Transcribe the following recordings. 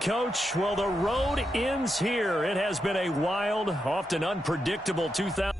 Coach, well, the road ends here. It has been a wild, often unpredictable 2000.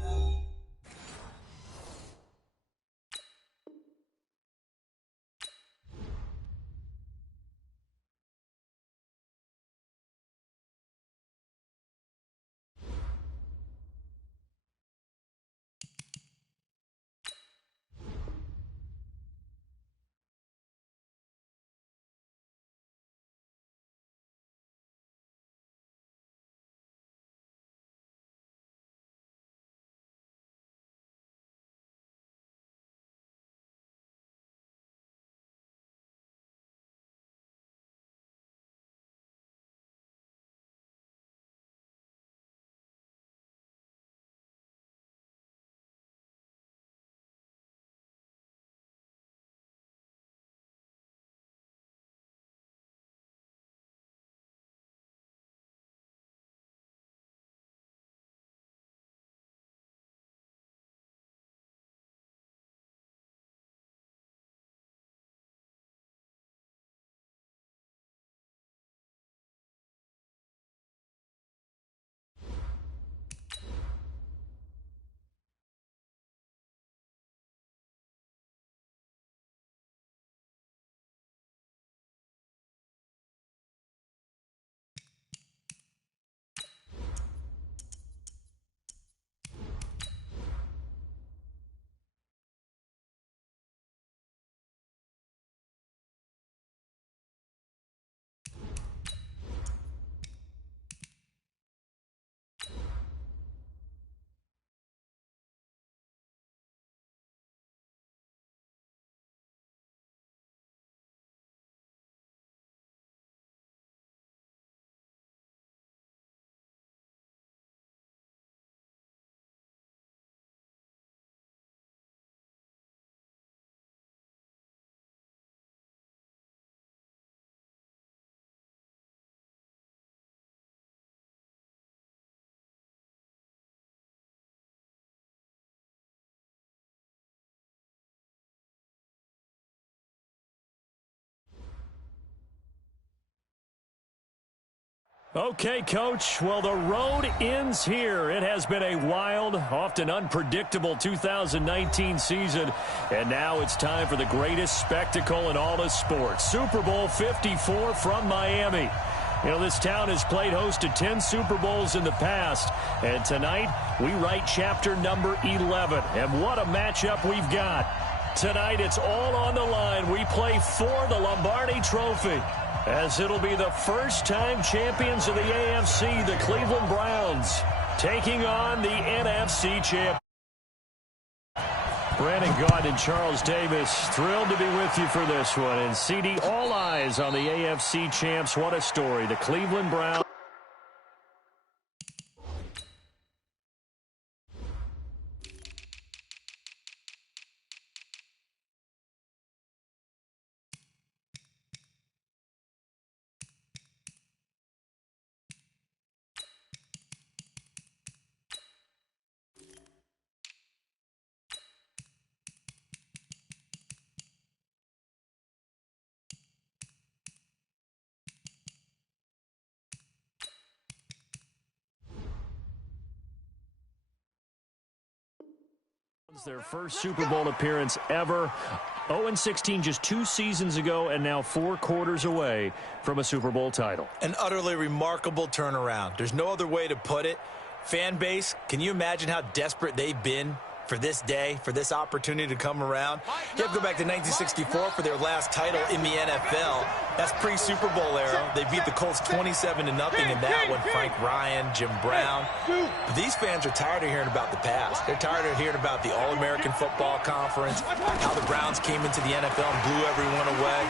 Okay, Coach. Well, the road ends here. It has been a wild, often unpredictable 2019 season. And now it's time for the greatest spectacle in all of sports. Super Bowl 54 from Miami. You know, this town has played host to 10 Super Bowls in the past. And tonight, we write chapter number 11. And what a matchup we've got. Tonight, it's all on the line. We play for the Lombardi Trophy, as it'll be the first-time champions of the AFC, the Cleveland Browns, taking on the NFC champ. Brandon Gaudin and Charles Davis, thrilled to be with you for this one. And CD, all eyes on the AFC champs. What a story. The Cleveland Browns. Their first Super Bowl appearance ever. 0-16 just 2 seasons ago, and now 4 quarters away from a Super Bowl title. An utterly remarkable turnaround. There's no other way to put it. Fan base, can you imagine how desperate they've been for this day, for this opportunity to come around? You have to go back to 1964 for their last title in the NFL. That's pre-Super Bowl era. They beat the Colts 27-0 in that one. Frank Ryan, Jim Brown. But these fans are tired of hearing about the past. They're tired of hearing about the All-American Football Conference, how the Browns came into the NFL and blew everyone away.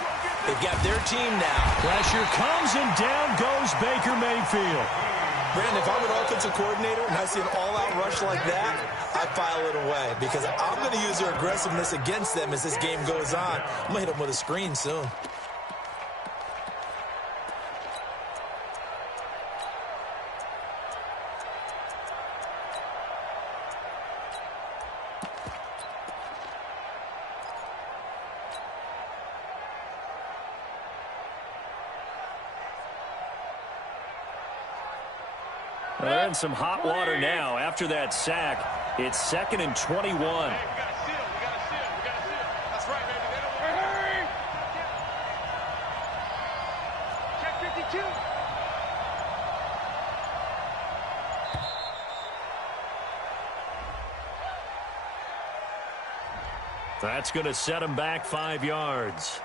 They've got their team now. Pressure comes, and down goes Baker Mayfield. Brandon, if I'm an offensive coordinator and I see an all-out rush like that, I file it away because I'm going to use their aggressiveness against them as this game goes on. I'm going to hit them with a screen soon. Well, they're in some hot water now. After that sack, it's 2nd and 21. That's going to set him back 5 yards.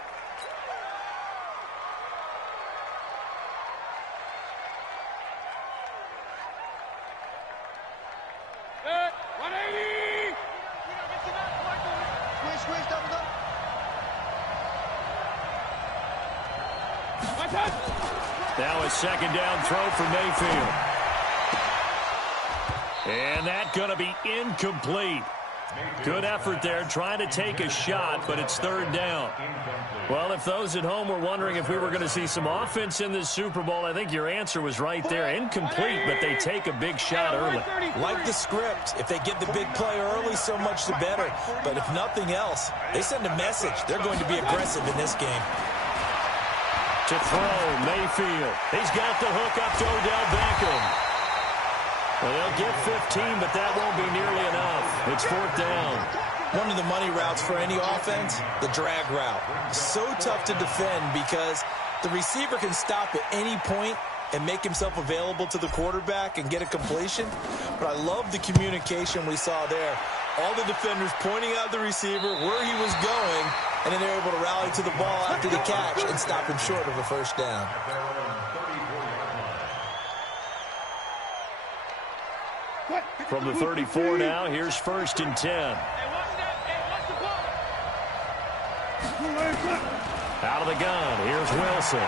Now a 2nd down throw for Mayfield. And that's going to be incomplete. Good effort there, trying to take a shot, but it's 3rd down. Well, if those at home were wondering if we were going to see some offense in this Super Bowl, I think your answer was right there. Incomplete, but they take a big shot early. Like the script, if they get the big play early, so much the better. But if nothing else, they send a message. They're going to be aggressive in this game. To throw, Mayfield. He's got the hook up to Odell Beckham. Well, they'll get 15, but that won't be nearly enough. It's 4th down. One of the money routes for any offense, the drag route. So tough to defend because the receiver can stop at any point and make himself available to the quarterback and get a completion. But I love the communication we saw there. All the defenders pointing out the receiver, where he was going, and then they're able to rally to the ball after the catch and stop him short of a 1st down. From the 34 now, here's 1st and 10. Out of the gun, here's Wilson.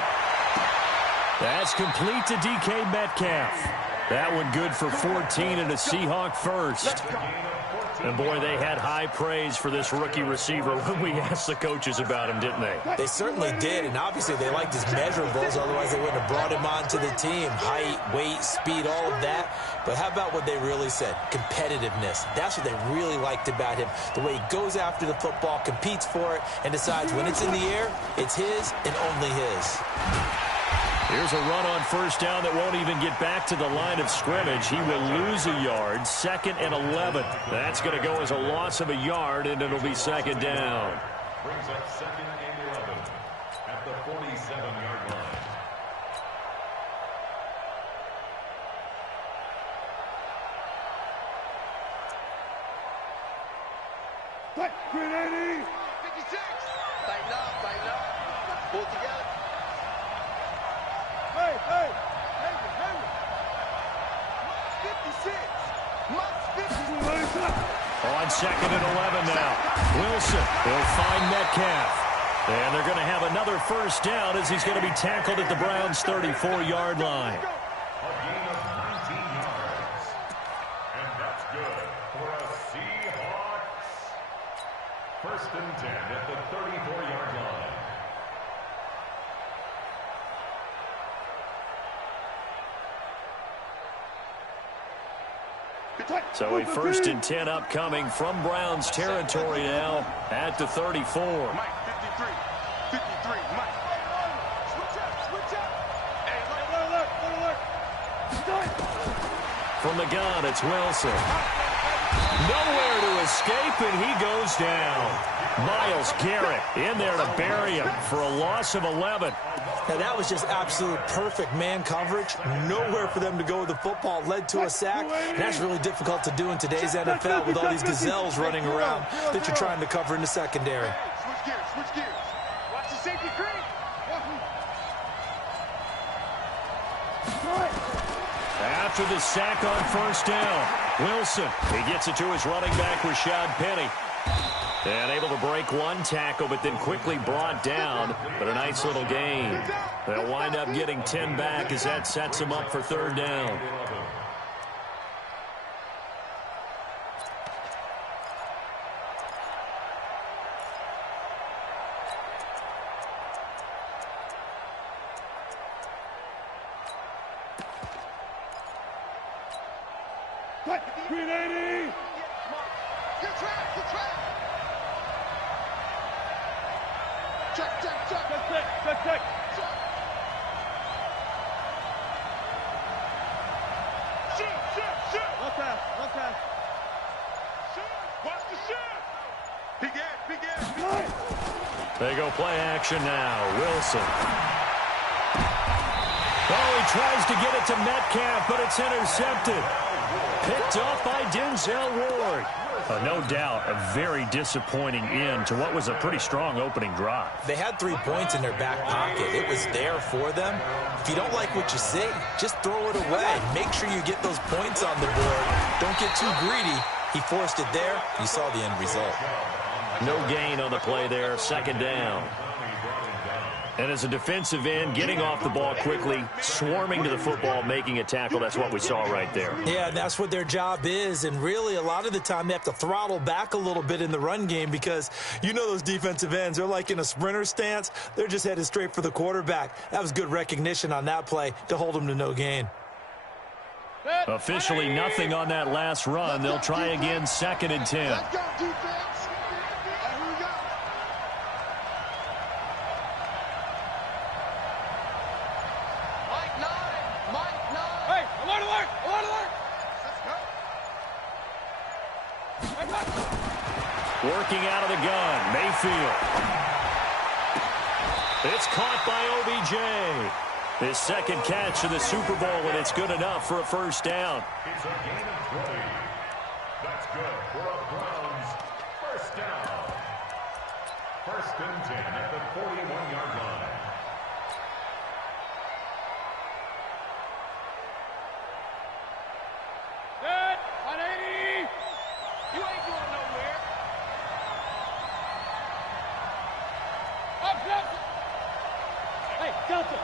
That's complete to DK Metcalf. That one good for 14 and a Seahawk 1st. And, boy, they had high praise for this rookie receiver when we asked the coaches about him, didn't they? They certainly did, and obviously they liked his measurables. Otherwise, they wouldn't have brought him onto the team. Height, weight, speed, all of that. But how about what they really said? Competitiveness. That's what they really liked about him. The way he goes after the football, competes for it, and decides when it's in the air, it's his and only his. Here's a run on 1st down that won't even get back to the line of scrimmage. He will lose a yard, 2nd and 11. That's going to go as a loss of a yard, and it'll be 2nd down. Brings up 2nd and 11 at the 47-yard line. What? 380! 56! Tighten up. Pull together. Hey! 56! On 2nd and 11 now. Wilson will find Metcalf. And they're going to have another 1st down as he's going to be tackled at the Browns' 34-yard line. A gain of 19 yards. And that's good for a Seahawks. 1st and 10 at the 34-yard line. So a 1st and 10 upcoming from Browns territory now at the 34. Mike, 53. 53, Mike. Switch up. Hey, look. From the gun, it's Wilson. Nowhere to escape, and he goes down. Myles Garrett in there to bury him for a loss of 11. Now, that was just absolute perfect man coverage. Nowhere for them to go with the football. Led to a sack. And that's really difficult to do in today's NFL with all these gazelles running around that you're trying to cover in the secondary. Switch gears. Watch the safety creep. After the sack on 1st down, Wilson, he gets it to his running back, Rashad Penny. And able to break one tackle, but then quickly brought down. But a nice little gain. They'll wind up getting 10 back as that sets them up for 3rd down. What? 380! Good track! Check. Check. They go play action now. Wilson. Oh, he tries to get it to Metcalf, but it's intercepted. Picked off by Denzel Ward. No doubt, a very disappointing end to what was a pretty strong opening drive. They had 3 points in their back pocket. It was there for them. If you don't like what you see, just throw it away. Make sure you get those points on the board. Don't get too greedy. He forced it there. You saw the end result. No gain on the play there, second down. And as a defensive end, getting off the ball quickly, swarming to the football, making a tackle, that's what we saw right there. Yeah, and that's what their job is. And really, a lot of the time, they have to throttle back a little bit in the run game because you know those defensive ends, they're like in a sprinter stance. They're just headed straight for the quarterback. That was good recognition on that play to hold them to no gain. Officially nothing on that last run. They'll try again, 2nd and 10. Let's go, defense. Here we go. Hey, alert, alert, alert, alert. Let's go. Working out of the gun, Mayfield. It's caught by OBJ. His second catch of the Super Bowl, and it's good enough for a first down. It's a gain of 20. That's good for a Browns first down. 1st and 10 at the 41-yard line. Good. 180. You ain't going nowhere. Up, Johnson. Hey, Johnson.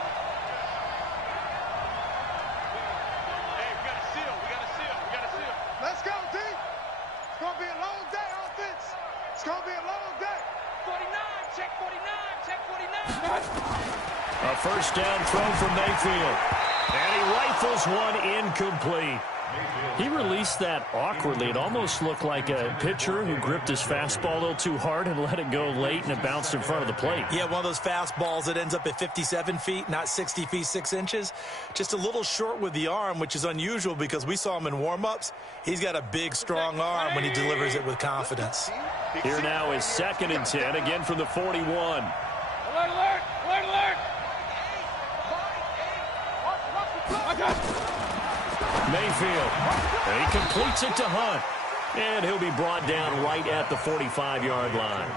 Hey, we got a seal. We got a seal. We got a seal. Let's go, D. It's going to be a long day, offense. It's going to be a long day. 49. Check 49. Check 49. A first down throw from Mayfield. And he rifles one incomplete. He released that awkwardly. It almost looked like a pitcher who gripped his fastball a little too hard and let it go late, and it bounced in front of the plate. Yeah, one of those fastballs that ends up at 57 feet, not 60 feet, 6 inches. Just a little short with the arm, which is unusual because we saw him in warm-ups. He's got a big, strong arm when he delivers it with confidence. Here now is 2nd and 10, again from the 41. Alert, alert. Alert, alert. Mayfield. And he completes it to Hunt. And he'll be brought down right at the 45-yard line.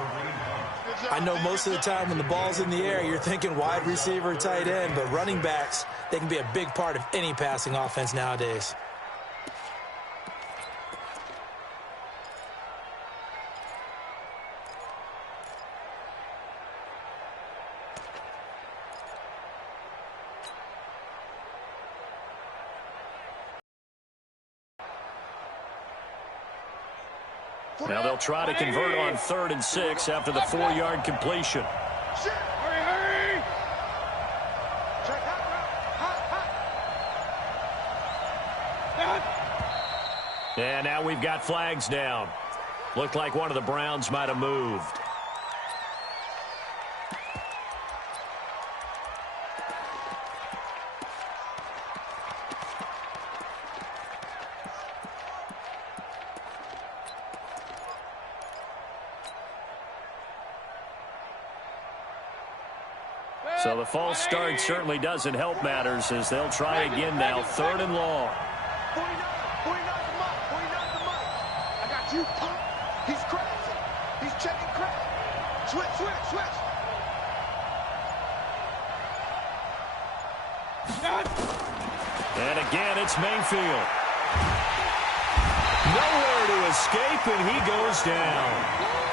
I know most of the time when the ball's in the air, you're thinking wide receiver, tight end, but running backs, they can be a big part of any passing offense nowadays. Now they'll try to convert on 3rd and 6 after the 4-yard completion. Hurry, hurry. Check hot, hot. And now we've got flags down. Looked like one of the Browns might have moved. So the false start certainly doesn't help matters as they'll try again now, 3rd and long. 49 the mic. 49 the mic. I got you, pump. He's crashing. He's checking crash. Switch, switch, switch. And again, it's Mayfield. Nowhere to escape, and he goes down.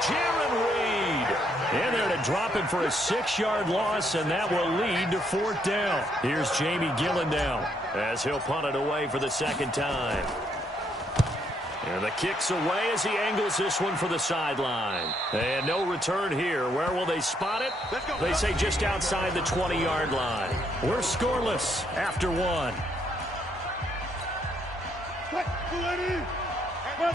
Jaron Reed in there to drop him for a 6-yard loss, and that will lead to 4th down. Here's Jamie Gillen now as he'll punt it away for the 2nd time. And the kick's away as he angles this one for the sideline. And no return here. Where will they spot it? They say just outside the 20-yard line. We're scoreless after 1.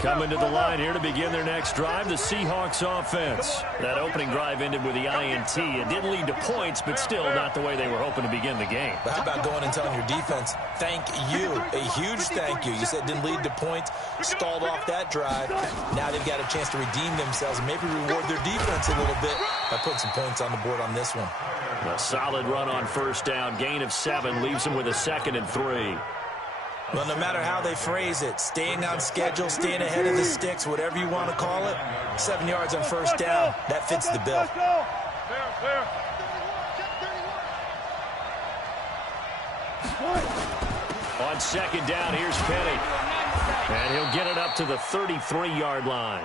Coming to the line here to begin their next drive, the Seahawks offense. That opening drive ended with the INT. It didn't lead to points, but still not the way they were hoping to begin the game. But how about going and telling your defense, thank you, a huge thank you. You said it didn't lead to points, stalled off that drive. Now they've got a chance to redeem themselves and maybe reward their defense a little bit by putting some points on the board on this one. A solid run on first down, gain of 7, leaves them with a 2nd and 3. Well, no matter how they phrase it, staying on schedule, staying ahead of the sticks, whatever you want to call it, 7 yards on first down, that fits the bill. On 2nd down, here's Penny. And he'll get it up to the 33-yard line.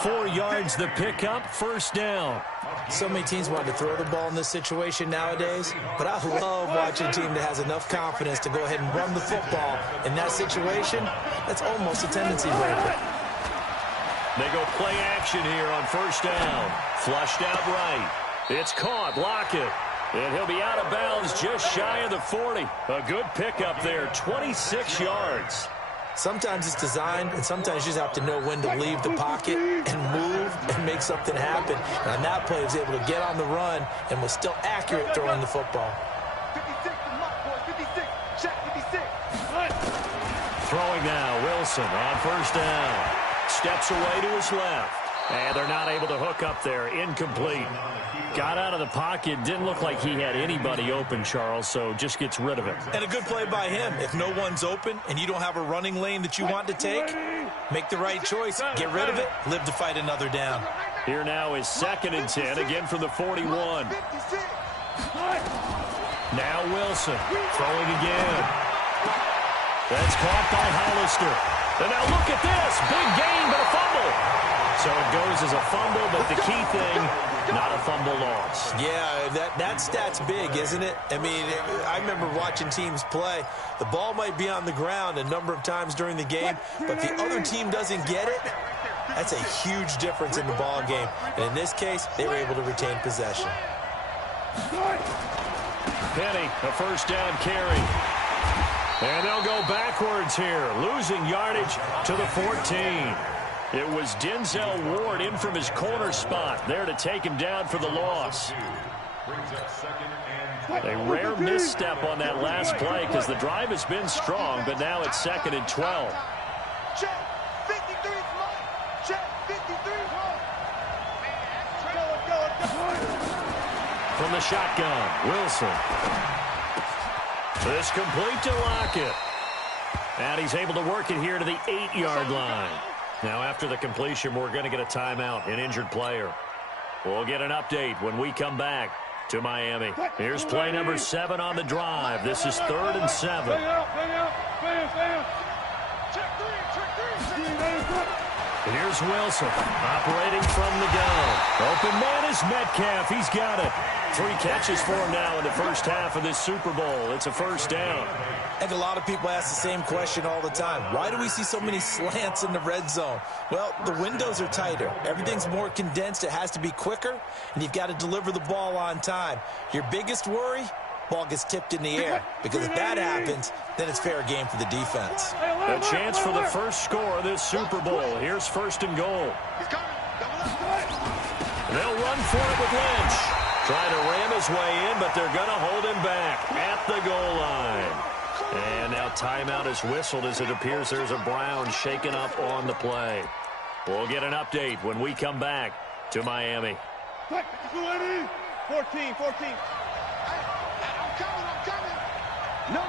4 yards the pickup, first down. So many teams want to throw the ball in this situation nowadays, but I love watching a team that has enough confidence to go ahead and run the football. In that situation, that's almost a tendency breaker. They go play action here on first down. Flushed out right. It's caught. Lockett. And he'll be out of bounds just shy of the 40. A good pickup there, 26 yards. Sometimes it's designed, and sometimes you just have to know when to leave the pocket and move and make something happen. And on that play, he was able to get on the run and was still accurate throwing the football. 56 to Mott, boys. 56. Check 56. Throwing now, Wilson on first down. Steps away to his left. And they're not able to hook up there. Incomplete. Got out of the pocket. Didn't look like he had anybody open, Charles, so just gets rid of it. And a good play by him. If no one's open and you don't have a running lane that you want to take, make the right choice. Get rid of it. Live to fight another down. Here now is 2nd and 10, again from the 41. Now Wilson throwing again. That's caught by Hollister. And now look at this. Big gain, but a fumble. So it goes as a fumble, but the key thing, not a fumble loss. Yeah, that stat's big, isn't it? I mean, I remember watching teams play. The ball might be on the ground a number of times during the game, but the other team doesn't get it. That's a huge difference in the ball game. And in this case, they were able to retain possession. Penny, a first down carry. And they'll go backwards here, losing yardage to the 14. It was Denzel Ward in from his corner spot there to take him down for the loss. A rare misstep on that last play because the drive has been strong, but now it's 2nd and 12. Check 53. Check 53. From the shotgun, Wilson. This complete to Lockett. And he's able to work it here to the 8-yard line. Now, after the completion, we're going to get a timeout, an injured player. We'll get an update when we come back to Miami. Here's play number 7 on the drive. This is 3rd and 7. Here's Wilson operating from the gun. Open man is Metcalf. He's got it. 3 catches for him now in the first half of this Super Bowl. It's a first down. I think a lot of people ask the same question all the time. Why do we see so many slants in the red zone? Well, the windows are tighter. Everything's more condensed. It has to be quicker, and you've got to deliver the ball on time. Your biggest worry? Ball gets tipped in the air. Because if that happens, then it's fair game for the defense. A chance for the first score of this Super Bowl. Here's 1st and goal. They'll run for it with Lynch. Trying to ram his way in, but they're going to hold him back at the goal line. And now timeout is whistled as it appears there's a Brown shaken up on the play. We'll get an update when we come back to Miami. 14. I'm coming. No.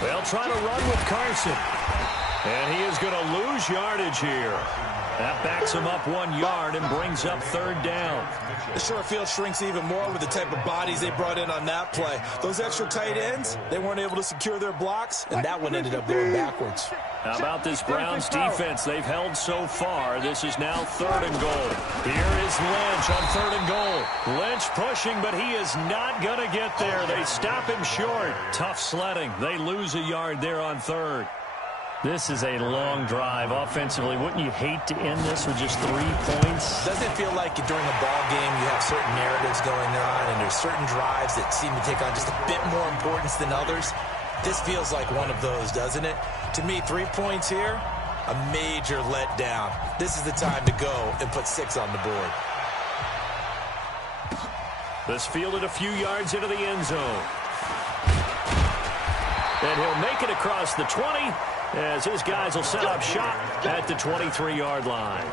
They'll try to run with Carson. And he is going to lose yardage here. That backs him up 1 yard and brings up 3rd down. The short field shrinks even more with the type of bodies they brought in on that play. Those extra tight ends, they weren't able to secure their blocks, and that one ended up going backwards. How about this Browns defense they've held so far? This is now 3rd and goal. Here is Lynch on 3rd and goal. Lynch pushing, but he is not going to get there. They stop him short. Tough sledding. They lose a yard there on 3rd. This is a long drive. Offensively, wouldn't you hate to end this with just 3 points? Doesn't it feel like during a ball game you have certain narratives going on and there's certain drives that seem to take on just a bit more importance than others? This feels like one of those, doesn't it? To me, 3 points here, a major letdown. This is the time to go and put 6 on the board. This fielded a few yards into the end zone. And he'll make it across the 20 as his guys will set up shop at the 23-yard line.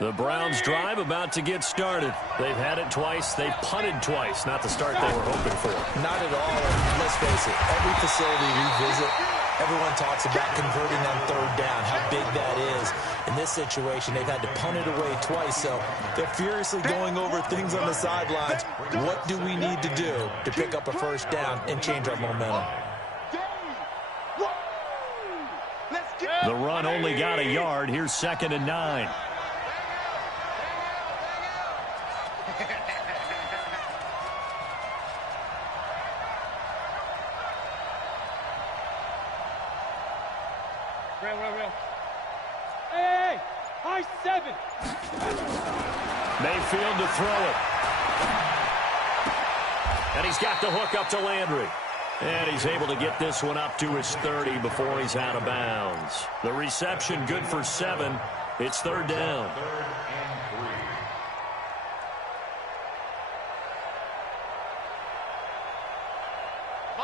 The Browns' drive about to get started. They've had it twice. They've punted twice. Not the start they were hoping for. Not at all. And let's face it, every facility we visit, everyone talks about converting on 3rd down, how big that is. In this situation, they've had to punt it away twice, so they're furiously going over things on the sidelines. What do we need to do to pick up a 1st down and change our momentum? The run only got a yard. Here's 2nd and 9. Hey, high 7. Mayfield to throw it. And he's got the hook up to Landry. And he's able to get this one up to his 30 before he's out of bounds. The reception good for 7. It's 3rd down.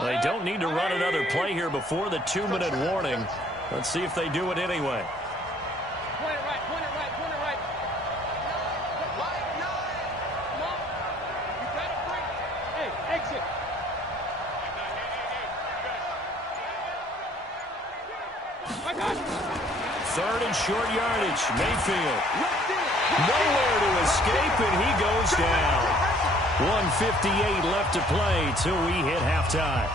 They don't need to run another play here before the 2-minute warning. Let's see if they do it anyway. Point it right, point it right, point it right. Come on. You gotta bring it. Hey, exit. I got it. 3rd and short yardage. Mayfield. Nowhere to escape, and he goes down. 1:58 left to play till we hit halftime.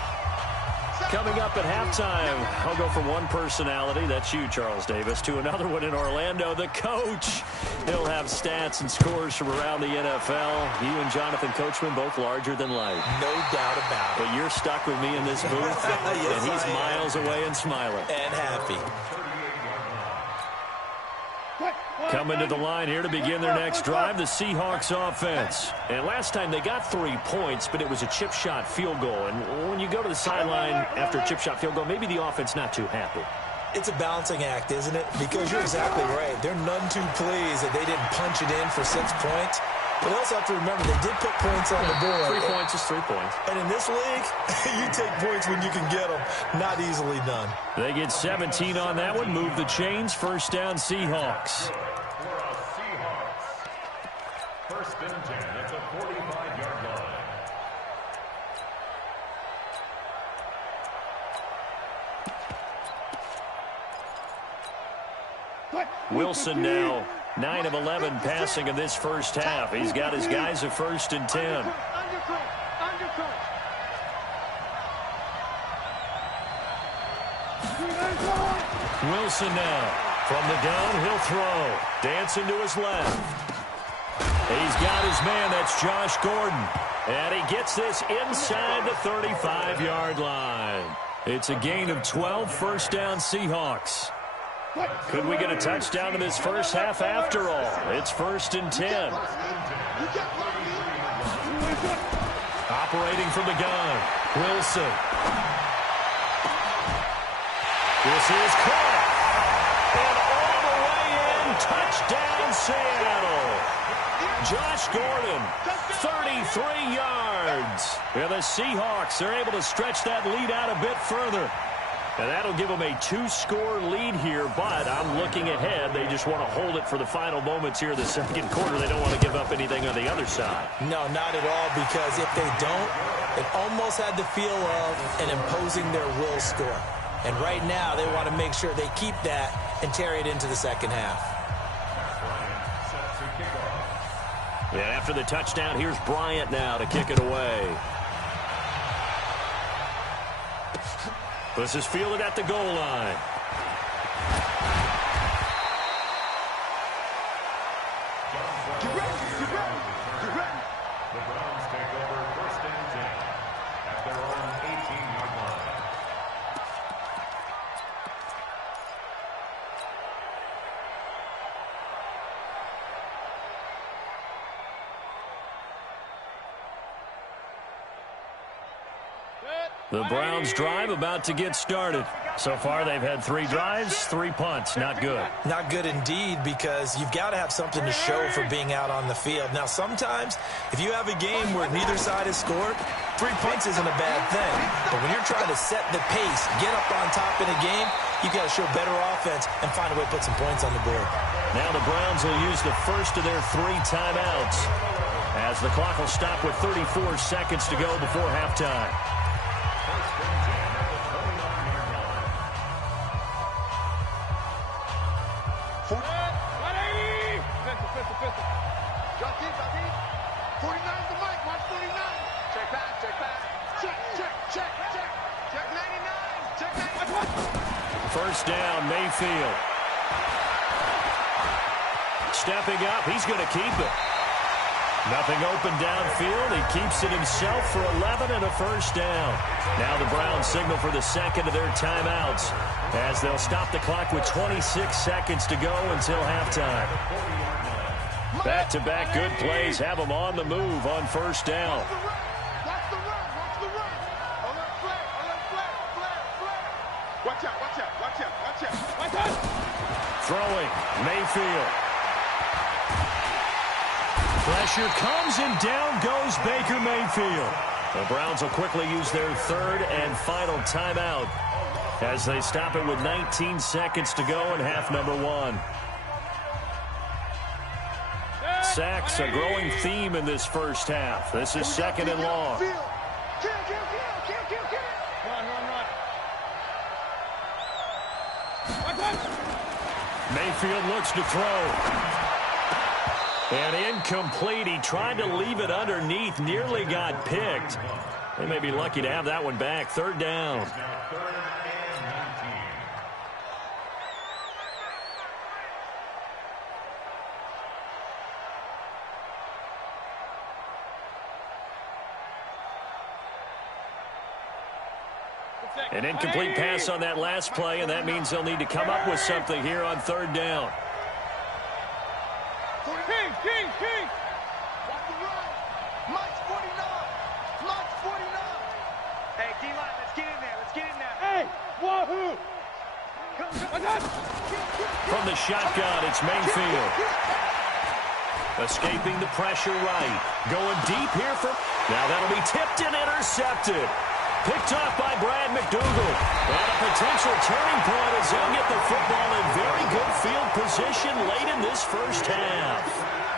Coming up at halftime, I'll go from one personality, that's you, Charles Davis, to another one in Orlando, the coach. He'll have stats and scores from around the NFL. You and Jonathan Coachman, both larger than life. No doubt about it. But you're stuck with me in this booth, Yes, and he's miles away and smiling. And happy. Coming to the line here to begin their next drive, the Seahawks offense. And last time they got 3 points, but it was a chip shot field goal. And when you go to the sideline after a chip shot field goal, maybe the offense not too happy. It's a balancing act, isn't it? Because you're exactly right. They're none too pleased that they didn't punch it in for 6 points. But you also have to remember they did put points on the board. 3 points is 3 points. And in this league, you take points when you can get them. Not easily done. They get 17 on that one. Move the chains. 1st down, Seahawks. First and 10 at the 45-yard line. Wilson now 9 of 11 passing in this first half. He's got his guys at 1st and 10. Wilson now from the gun. He'll throw. Dancing to his left. He's got his man. That's Josh Gordon. And he gets this inside the 35-yard line. It's a gain of 12. 1st down, Seahawks. Could we get a touchdown in this first half after all? It's 1st and 10. Operating from the gun. Wilson. This is caught. And all the way in. Touchdown, Seattle. Josh Gordon, 33 yards. Yeah, the Seahawks are able to stretch that lead out a bit further. And that'll give them a 2-score lead here, but I'm looking ahead. They just want to hold it for the final moments here in the 2nd quarter. They don't want to give up anything on the other side. No, not at all, because if they don't, it almost had the feel of an imposing their will score. And right now, they want to make sure they keep that and carry it into the 2nd half. Yeah, after the touchdown, here's Bryant now to kick it away. This is fielded at the goal line. The Browns take over 1st and 10 at their own 18-yard line. The Browns drive about to get started. So far, they've had 3 drives, 3 punts. Not good. Not good indeed, because you've got to have something to show for being out on the field. Now, sometimes, if you have a game where neither side has scored, 3 punts isn't a bad thing. But when you're trying to set the pace, get up on top in a game, you've got to show better offense and find a way to put some points on the board. Now the Browns will use the first of their 3 timeouts, as the clock will stop with 34 seconds to go before halftime. First down, Mayfield. Stepping up, he's going to keep it. Nothing open downfield. He keeps it himself for 11 and a first down. Now the Browns signal for the second of their timeouts, as they'll stop the clock with 26 seconds to go until halftime. Back-to-back good plays have them on the move on first down. Throwing, Mayfield. Pressure comes, and down goes Baker Mayfield. The Browns will quickly use their 3rd and final timeout, as they stop it with 19 seconds to go in half number 1. Sacks, a growing theme in this first half. This is 2nd and long. Mayfield looks to throw. And incomplete. He tried to leave it underneath, nearly got picked. They may be lucky to have that one back. 3rd down. An incomplete pass on that last play, and that means they'll need to come up with something here on 3rd down. King. Watch the run. Mike's 49. Mike's 49. Hey, D-line, let's get in there. Let's get in there. Hey, wahoo. From the shotgun, it's Mayfield. Escaping the pressure right. Going deep here for... Now that'll be tipped and intercepted. Picked off by Brad McDougal. And a potential turning point as he'll get the football in very good field position late in this first half.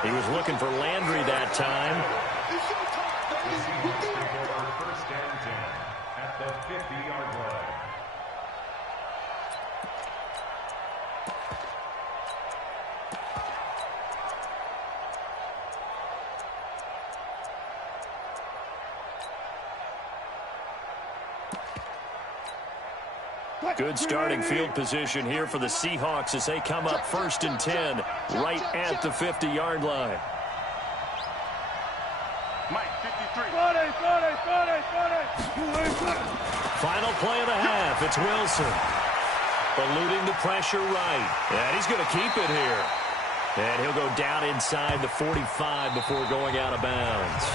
He was looking for Landry that time. First and 10 at the 50-yard line. Good starting field position here for the Seahawks as they come up 1st and 10 right at the 50-yard line. Mike, 53. Final play of the half. It's Wilson. Eluding the pressure right. And he's going to keep it here. And he'll go down inside the 45 before going out of bounds.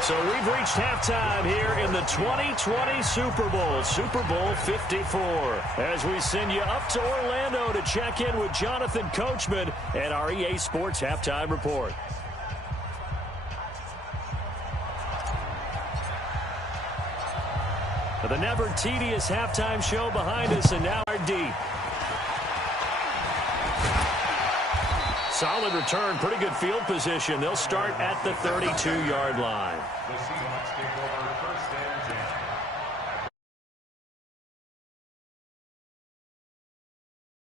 So we've reached halftime here in the 2020 Super Bowl, Super Bowl 54. As we send you up to Orlando to check in with Jonathan Coachman and our EA Sports Halftime Report. The never tedious halftime show behind us, and now our deep. Solid return, pretty good field position. They'll start at the 32-yard line. The Seahawks take over 1st and 10.